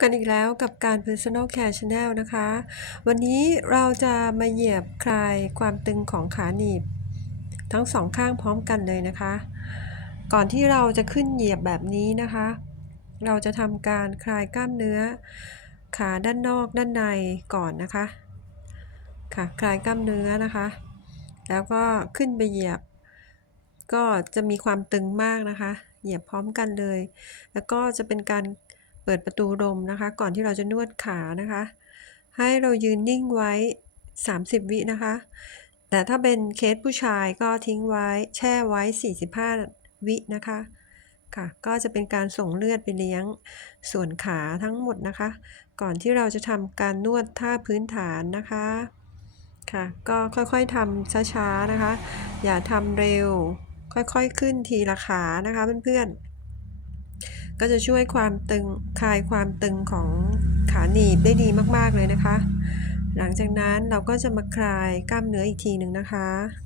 กันอีกแล้วกับการ Personal Care Channel นะคะ วันนี้เราจะมาเหยียบคลายความตึงของขาหนีบ ทั้งสองข้างพร้อมกันเลยนะคะ ก่อนที่เราจะขึ้นเหยียบแบบนี้นะคะ เราจะทำการคลายกล้ามเนื้อ ขาด้านนอกด้านในก่อนนะคะ ค่ะคลายกล้ามเนื้อนะคะ แล้วก็ขึ้นไปเหยียบ ก็จะมีความตึงมากนะคะ เหยียบพร้อมกันเลย แล้วก็จะเป็นการ เปิดประตูลมนะคะ ก่อนที่เราจะนวดขานะคะ ให้เรายืนนิ่งไว้ 30 วินะคะ แต่ถ้าเป็นเคสผู้ชายก็ทิ้งไว้แช่ไว้ 45 วินะคะค่ะก็จะเป็นการส่งเลือดไปเลี้ยงส่วนขาทั้งหมดนะคะ ก่อนที่เราจะทำการนวดท่าพื้นฐานนะคะค่ะก็ค่อยๆทำช้าๆนะคะ อย่าทำเร็วค่อยๆขึ้นทีละขานะคะเพื่อนๆ ก็จะช่วยความตึงคลายความตึงของขาหนีบได้ดีมากๆเลยนะคะ หลังจากนั้นเราก็จะมาคลายกล้ามเนื้ออีกทีหนึ่งนะคะ